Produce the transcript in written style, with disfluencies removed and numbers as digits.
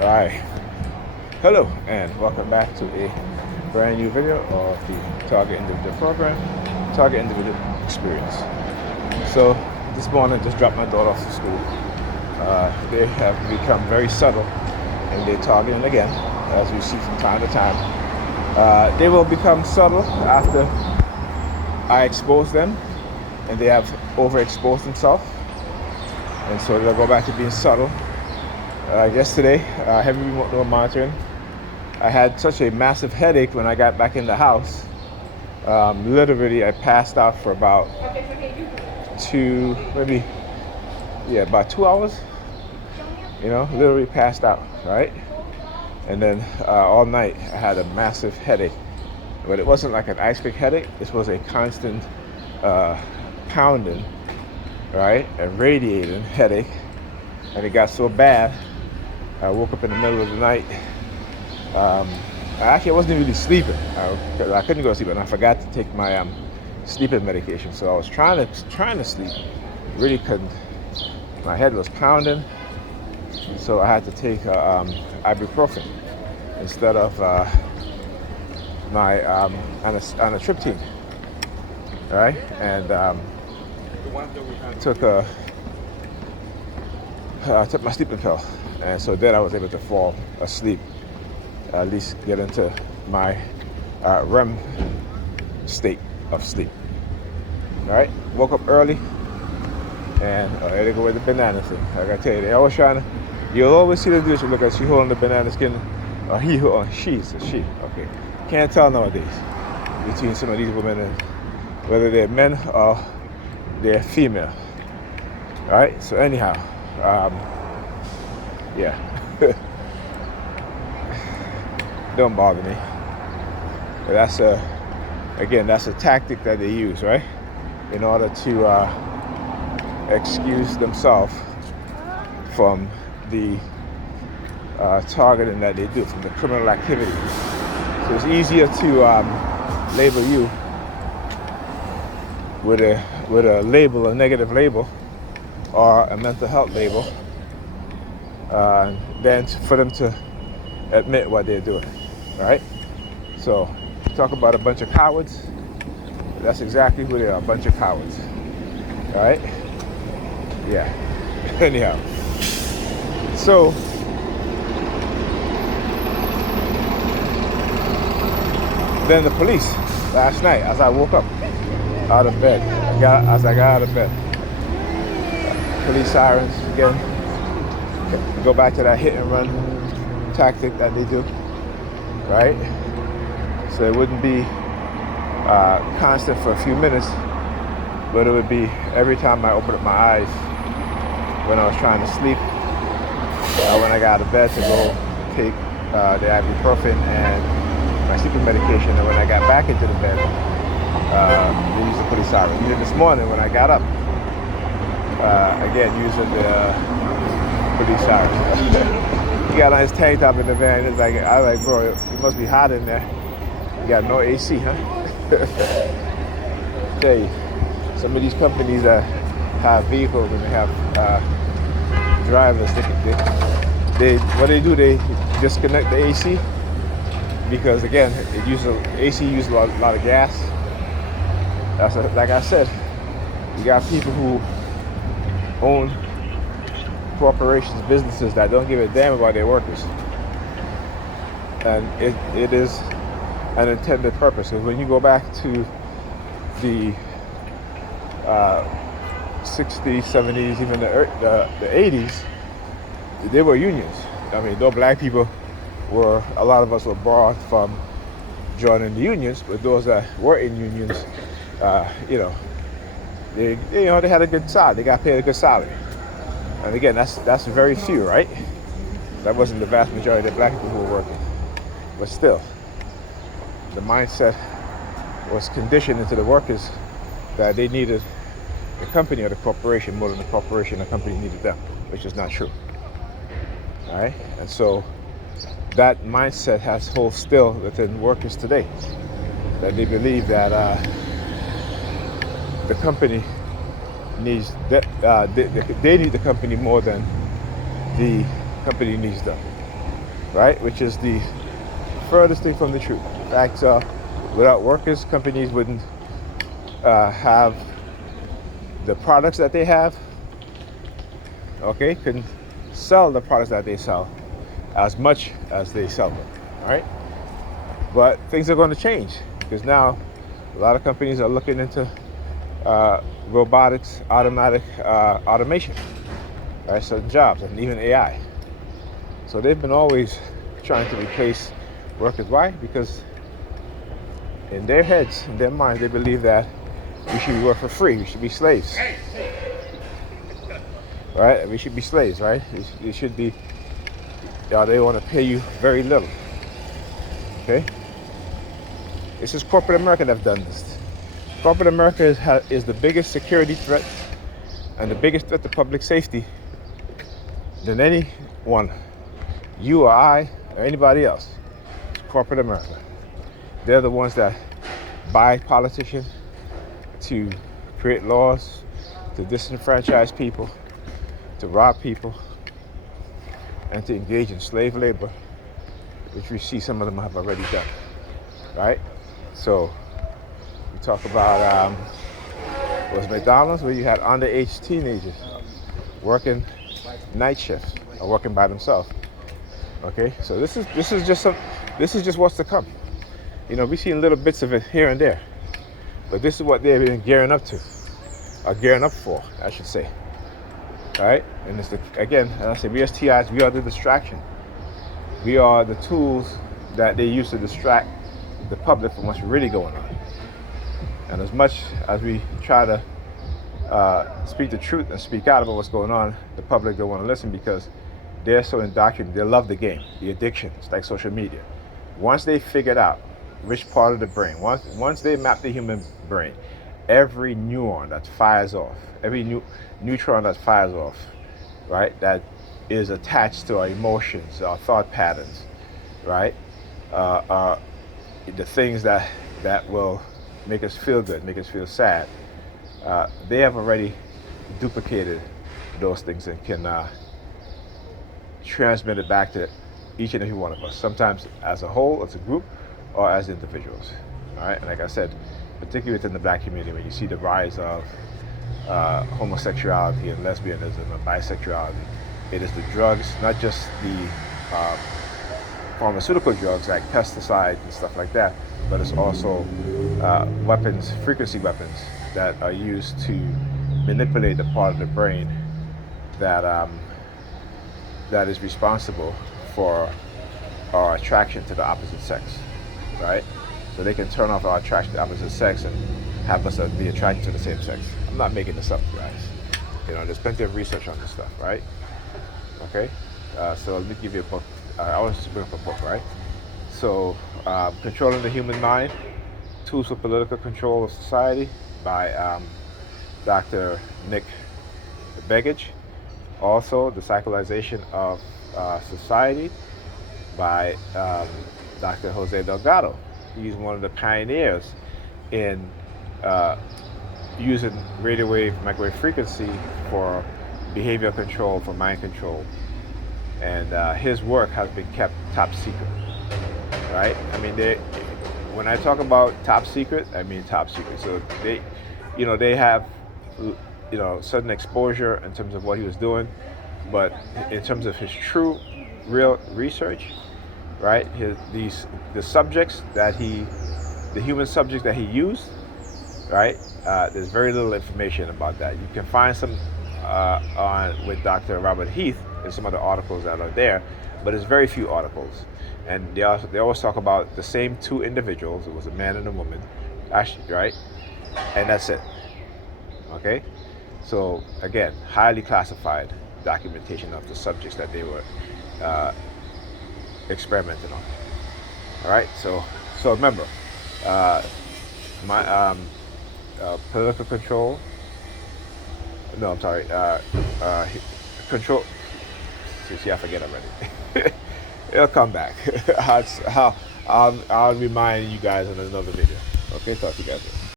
Alright, hello and welcome back to a brand new video of the Target Individual Program, Target Individual Experience. So this morning just dropped my daughter off to school. They have become very subtle in their targeting again, as we see from time to time. They will become subtle after I expose them and they have overexposed themselves, and so they'll go back to being subtle. Yesterday, heavy remote monitoring. I had such a massive headache when I got back in the house. Literally, I passed out for about about 2 hours. Literally passed out, right? And then all night I had a massive headache, but it wasn't like an ice pick headache. This was a constant pounding, right, a radiating headache, and it got so bad. I woke up in the middle of the night. I wasn't really sleeping. I couldn't go to sleep, and I forgot to take my sleeping medication. So I was trying to sleep, really couldn't. My head was pounding, so I had to take ibuprofen instead of my anatriptyline. All right, and I took my sleeping pill. And so then I was able to fall asleep, at least get into my REM state of sleep. All right, woke up early, and I had to go with the banana thing. Like I tell you, you'll always see the dude, look at she holding the banana skin, or she's a she. Okay, can't tell nowadays between some of these women and whether they're men or they're female. All right, so anyhow. Yeah. Don't bother me. But that's a tactic that they use, right? In order to excuse themselves from the targeting that they do, from the criminal activity. So it's easier to label you with a label, a negative label, or a mental health label, than for them to admit what they're doing, right? So, talk about a bunch of cowards. That's exactly who they are, a bunch of cowards, all right? Yeah. Anyhow, so then the police last night, as I woke up out of bed, as I got out of bed, police sirens again. Go back to that hit and run tactic that they do, right? So it wouldn't be constant for a few minutes, but it would be every time I opened up my eyes when I was trying to sleep, when I got out of bed to go take the ibuprofen and my sleeping medication, and when I got back into the bed, they used the police siren. Even this morning when I got up, again using the police siren. He got on his tank top in the van. It's like, I was like, bro, it must be hot in there. You got no AC, huh? Tell you, some of these companies that have vehicles and they have drivers, they disconnect the AC because again, AC uses a lot of gas. Like I said, you got people who own corporations, businesses that don't give a damn about their workers, and it is an intended purpose. Because when you go back to the 60s, 70s, even the 80s, there were unions. I mean, though black people a lot of us were barred from joining the unions, but those that were in unions, they had a good salary. They got paid a good salary. And again, that's very few, right? That wasn't the vast majority of black people who were working. But still, the mindset was conditioned into the workers that they needed the company or the corporation more than the corporation or the company needed them, which is not true. All right? And so that mindset holds still within workers today, that they believe that the company needs they need the company more than the company needs them. right? Which is the furthest thing from the truth. In fact, without workers, companies wouldn't have the products that they have, okay? Couldn't sell the products that they sell as much as they sell them, all right? But things are going to change because now a lot of companies are looking into robotics, automation, right? Certain jobs, and even AI. So they've been always trying to replace workers. Why? Because in their heads, in their minds, they believe that we should work for free. We should be slaves, right? We should be slaves, right? It should be. They want to pay you very little. Okay. This is corporate America that have done this. Corporate America is the biggest security threat and the biggest threat to public safety than anyone, you or I or anybody else. It's corporate America. They're the ones that buy politicians to create laws, to disenfranchise people, to rob people, and to engage in slave labor, which we see some of them have already done, right? So we talk about was McDonald's, where you had underage teenagers working night shifts or working by themselves. Okay, so this is just what's to come. You know, we've seen little bits of it here and there, but this is what they've been gearing up to, or gearing up for, I should say. All right, and it's again, as I said, we as TIs, we are the distraction. We are the tools that they use to distract the public from what's really going on. And as much as we try to speak the truth and speak out about what's going on, the public don't want to listen because they're so indoctrinated. They love the game, the addictions, like social media. Once they figured out which part of the brain, once they map the human brain, every neuron that fires off, every neutron that fires off, right, that is attached to our emotions, our thought patterns, right, the things that will make us feel good, make us feel sad, they have already duplicated those things and can transmit it back to each and every one of us, sometimes as a whole, as a group, or as individuals. All right, and like I said, particularly within the black community, when you see the rise of homosexuality and lesbianism and bisexuality, it is the drugs, not just the pharmaceutical drugs like pesticides and stuff like that, but it's also weapons, frequency weapons that are used to manipulate the part of the brain that that is responsible for our attraction to the opposite sex, right? So they can turn off our attraction to the opposite sex and have us be attracted to the same sex. I'm not making this up, guys. You know, there's plenty of research on this stuff, right? Okay, so let me give you a book. I want to bring up a book, right? So, Controlling the Human Mind, Tools for Political Control of Society by Dr. Nick Begich. Also, The Psycholization of Society by Dr. Jose Delgado. He's one of the pioneers in using radio wave, microwave frequency for behavioral control, for mind control. And his work has been kept top secret, right? I mean, when I talk about top secret, I mean top secret. So they have, certain exposure in terms of what he was doing, but in terms of his true, real research, right? The subjects that the human subjects that he used, right? There's very little information about that. You can find some with Dr. Robert Heath and some other articles that are there, but it's very few articles. And they always talk about the same two individuals. It was a man and a woman, actually, right? And that's it. Okay? So again, highly classified documentation of the subjects that they were experimenting on. All right. So remember, my political control. No, I'm sorry. Control. See, I forget already. It'll come back. I'll remind you guys in another video. Okay, talk to you guys later.